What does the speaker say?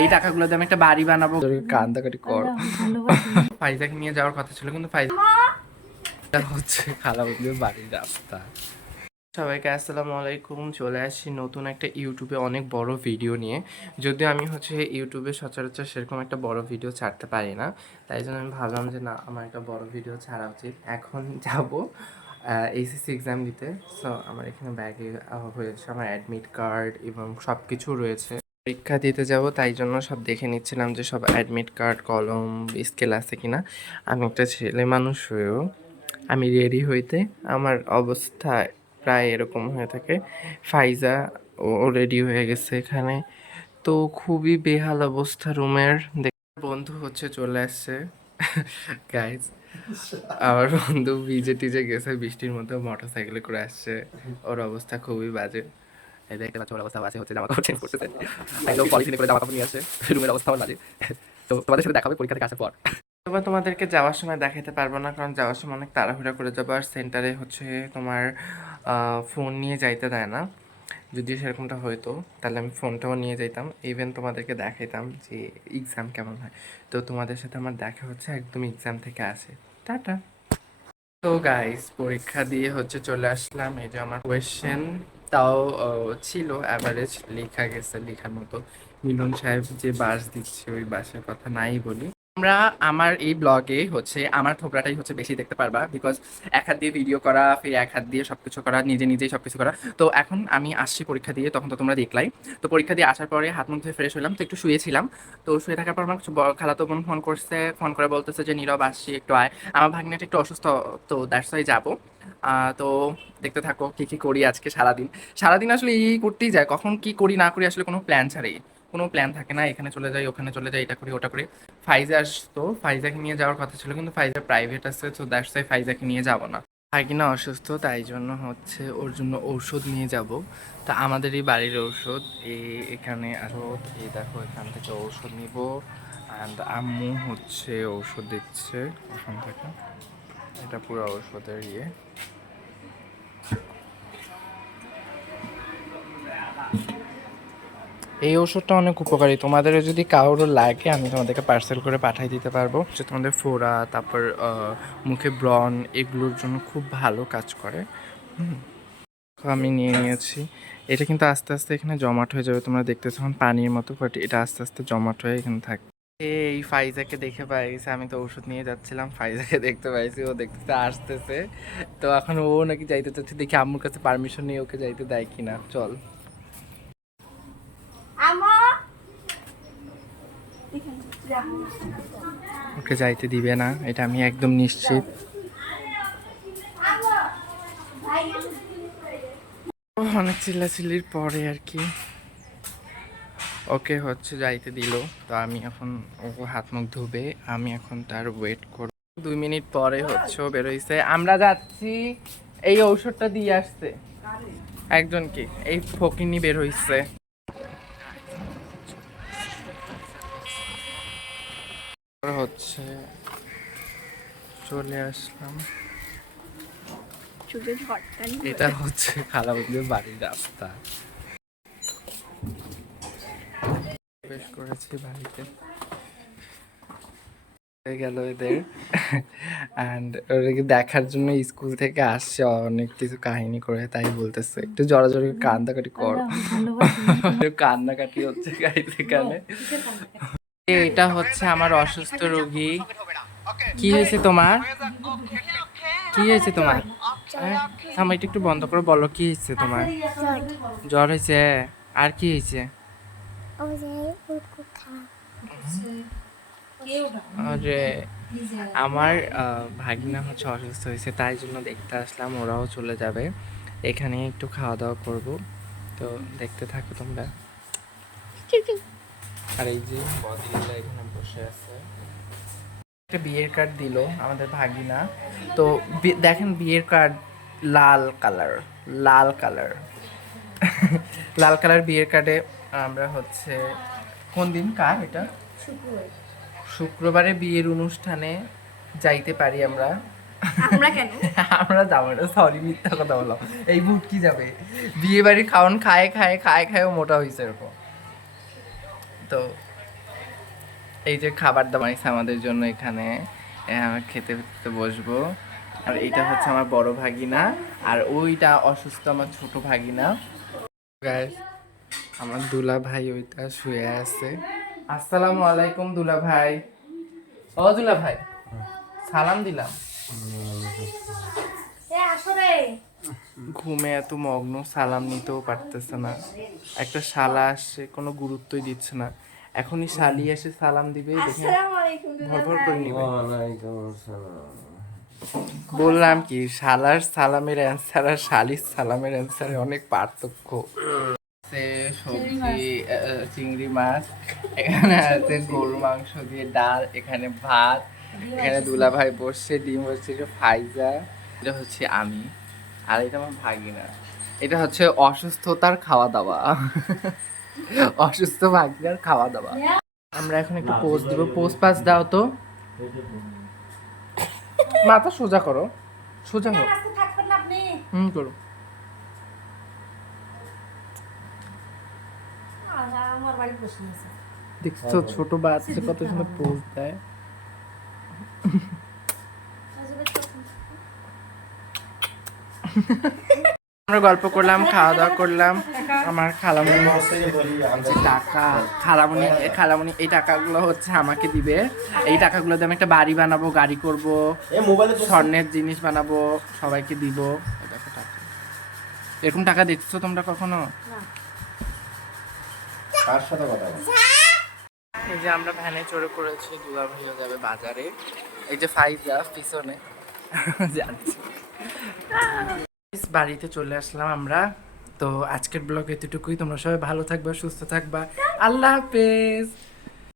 এই টাকাগুলো দিয়ে আমি একটা বাড়ি বানাবো। কান্দাকাটি কর। ফাইজাকে নিয়ে যাওয়ার কথা ছিল, কিন্তু ফাইজা হচ্ছে খালাবুদের বাড়ির রাস্তা। সবাইকে আসসালামু আলাইকুম। চলে আসছি নতুন একটা ইউটিউবে অনেক বড় ভিডিও নিয়ে। যদিও আমি হচ্ছে ইউটিউবে সচরাচর সেরকম একটা বড় ভিডিও ছাড়তে পারি না, তাই জন্য আমি ভাবলাম যে না, আমার একটা বড় ভিডিও ছাড়া উচিত। এখন যাব এইচএসসি এক্সাম দিতে। সো আমার এখানে ব্যাগে হয়েছে আমার অ্যাডমিট কার্ড এবং সব কিছু রয়েছে। পরীক্ষা দিতে যাব, তাই জন্য সব দেখে নিচ্ছিলাম যে সব অ্যাডমিট কার্ড, কলম, স্কেল আছে কিনা। আমি একটা ছেলে মানুষ হয়েও আমি রেডি হইতে আমার অবস্থা প্রায় এরকম হয়ে থাকে। ফাইজা ও রেডি হয়ে গেছে এখানে, তো খুবই বেহাল অবস্থা রুমের। বন্ধু হচ্ছে চলে আসছে গাইজ। আমার বন্ধু ভিজে টিজে গেছে বৃষ্টির মধ্যে, মোটর সাইকেলে করে আসছে। ওর অবস্থা খুবই বাজে। এই দেখতে পাচ্ছ ওর অবস্থা বাজে হচ্ছে, জামা কাপড় চেঞ্জ করতেছে, একদম পলিথিনে করে জামা কাপড় নিয়ে আসে। রুমের অবস্থা আমার বাজে। তো তোমাদের সাথে দেখাবে পরীক্ষা থেকে আসার পর। তবে তোমাদেরকে যাওয়ার সময় দেখাতে পারবো না, কারণ যাওয়ার সময় অনেক তাড়াহুড়া করে যাবো। আর সেন্টারে হচ্ছে তোমার ফোন নিয়ে যাইতে দেয় না। যদি সেরকমটা হইতো তাহলে আমি ফোনটাও নিয়ে যাইতাম, ইভেন তোমাদেরকে দেখাইতাম যে এক্সাম কেমন হয়। তো তোমাদের সাথে আমার দেখা হচ্ছে একদম এক্সাম থেকে আসে। টাটা। তো গাইস, পরীক্ষা দিয়ে হচ্ছে চলে আসলাম। এই যে আমার কোয়েশ্চেন, তাও ছিল অ্যাভারেজ, লেখা গেছে লেখার মতো। মিলন সাহেব যে বাস দিচ্ছে ওই বাসের কথা নাই বলি। আমরা আমার এই ব্লগে হচ্ছে আমার থোবরাটাই হচ্ছে বেশি দেখতে পারবা, বিকজ এক হাত দিয়ে ভিডিও করা, ফির এক হাত দিয়ে সবকিছু করা, নিজে নিজেই সবকিছু করা। তো এখন আমি আসছি পরীক্ষা দিয়ে, তখন তো তোমরা দেখলাই। তো পরীক্ষা দিয়ে আসার পরে হাত মুখ ধুয়ে ফ্রেশ হলাম, তো একটু শুয়েছিলাম। তো শুয়ে থাকার পর আমার খালাতো বোন ফোন করছে, ফোন করে বলতেছে যে নীরব আসছি, একটু আয়। আমার ভাগ্নেটা একটু অসুস্থ, তো দ্যাটস ওয়াই যাবো। তো দেখতে থাকো কি কি করি আজকে সারাদিন। সারাদিন আসলে এই করতেই যায়, কখন কি করি না করি আসলে কোনো প্ল্যান ছাড়াই। কোনো প্ল্যান থাকে না, এখানে চলে যাই ওখানে চলে যাই, এটা করি ওটা করি। ফাইজা আসতো, ফাইজাকে নিয়ে যাওয়ার কথা ছিল, কিন্তু ফাইজা প্রাইভেট আছে, তো দ্যাটস ওয়াই ফাইজাকে নিয়ে যাব না। ভাগিনা অসুস্থ, তাই জন্য হচ্ছে ওর জন্য ঔষধ নিয়ে যাব। তা আমাদেরই বাড়ির ঔষধ এখানে ওষুধ, এই দেখো এখান থেকে ঔষধ নিব। অ্যান্ড আম্মু হচ্ছে ঔষধ দিচ্ছে এখান থেকে। এটা পুরো ঔষধের এই ওষুধটা অনেক উপকারী, তোমাদেরও যদি কারোর লাগে আমি তোমাদেরকে পার্সেল করে পাঠিয়ে দিতে পারবো। যে তোমাদের ফোড়া, তারপর মুখে ব্রণ, এগুলোর জন্য খুব ভালো কাজ করে। আমি নিয়ে নিয়েছি। এটা কিন্তু আস্তে আস্তে এখানে জমাট হয়ে যাবে, তোমরা দেখতেছো এখন পানির মতো, বাট এটা আস্তে আস্তে জমাট হয়ে এখানে থাকে। এই ফাইজাকে দেখে পাইছে, আমি তো ওষুধ নিয়ে যাচ্ছিলাম, ফাইজাকে দেখতে পাইছি, ও দেখতেছে আসতেছে। তো এখন ও নাকি যাইতে চাচ্ছে, দেখি আম্মুর কাছে পারমিশন নিয়ে ওকে যাইতে দেয় কিনা। চল। ওকে যাইতে দিবে না, এটা আমি একদম নিশ্চিত। অনেক চিল্লাচিল্লির পরে আর কি ওকে হচ্ছে যাইতে দিল। তো আমি এখন ও হাত মুখ ধুবে, আমি এখন তার ওয়েট করব। 2 মিনিট পরে হচ্ছে ও বেরোইছে, আমরা যাচ্ছি। এই ঔষধটা দিয়ে আসছে একজনকে, এই ফকিনি বের হইছে হচ্ছে। চলে আসলাম, এটা হচ্ছে খালাবুদের বাড়ির রাস্তা। বেশ করেছি বাড়িতে, হয়ে গেল এদের। অ্যান্ড ওদেরকে দেখার জন্য স্কুল থেকে আসছে, অনেক কিছু কাহিনী করে, তাই বলতেছে একটু জড়াজড়ি কান্দাকাটি কর। কান্নাকাটি হচ্ছে গাইজ এখানে। এটা হচ্ছে আমার অসুস্থ রোগী। কি হয়েছে তোমার? কি হয়েছে তোমার? আমার এটা একটু বন্ধ করে বলো, কি হয়েছে তোমার? জ্বর হয়েছে? আর কি হয়েছে? আরে আমার ভাগিনা হচ্ছে অসুস্থ হয়েছে, তাই জন্য দেখতে আসলাম। ওরাও চলে যাবে, এখানে একটু খাওয়া দাওয়া করব। তো দেখতে থাকো তোমরা। আর এই যে বদিরা এখানে বসে আছে, একটা বিয়ের কার্ড দিল আমাদের ভাগিনা। তো দেখেন বিয়ের কার্ড লাল কালার, লাল কালার। লাল কালার বিয়ের কার্ডে আমরা হচ্ছে কোন দিন কার এটা? শুক্রবারে বিয়ের অনুষ্ঠানে যাইতে পারি আমরা। আমরা কেন? আমরা যাবো না, সরি মিথ্যা কথা বললাম। এই ভূত কি যাবে বিয়ে বাড়ির খাওয়ান, খায় খায় খায় খায়ও মোটা হয়েছে এরকম। তো এই যে খাবার দাবার আছে আমাদের জন্য এখানে, আমরা খেতে খেতে বসবো। আর এইটা হচ্ছে আমার বড় ভাগিনা, আর ওইটা অসুস্থ আমার ছোট ভাগিনা। গাইস, আমার দুলা ভাই ওইটা শুয়ে আছে। আসসালামু আলাইকুম দুলা ভাই। ও দুলা ভাই, সালাম দিলাম। ঘুমে এত মগ্ন, সালাম নিতেও পারতেছে না। একটা শালা আসছে, কোনো গুরুত্বই দিচ্ছে না। এখনই শালি এসে সালাম দিবে, দেখে ভরভর করে নিবে। বললাম কি, শালার সালামের অ্যান্সার আর শালির সালামের অ্যান্সারে অনেক পার্থক্য। সবজি, চিংড়ি মাছ, এখানে আছে গরু মাংস দিয়ে ডাল, এখানে ভাত, এখানে দুলা ভাই বসছে, ডিম হচ্ছে ফাইজা, এটা হচ্ছে আমি, আর এটা আমার ভাগিনা। এটা হচ্ছে অসুস্থতার খাওয়া দাওয়া। অসুস্থ ভাগিনার খাওয়া দাওয়া। আমরা এখন একটু পোজ দিব, পোজ পাস দাও তো। মাথা সোজা করো, সোজা হোক। করো। দেখছো ছোট বাচ্চা কত সুন্দর পোজ দেয়। আমরা গল্প করলাম, খাওয়া দাওয়া করলাম। আমার খালামণি টাকা, খালামণি এই টাকাগুলো হচ্ছে আমাকে দিবে। এই টাকাগুলো দিয়ে আমি একটা বাড়ি বানাবো, গাড়ি করব, স্বর্ণের জিনিস বানাবো, সবাইকে দিব। এরকম টাকা দেখছো তোমরা কখনো? কার সাথে কথা বল? এই যে আমরা ভ্যানে চড়ে পড়েছি, দুলা ভাইয়া যাবে বাজারে। এই যে ফাইজা পিছনে যাচ্ছে। বাড়িতে চলে আসলাম আমরা। তো আজকের ব্লগ এতটুকুই। তোমরা সবাই ভালো থাকবা, সুস্থ থাকবা। আল্লাহ হাফেজ।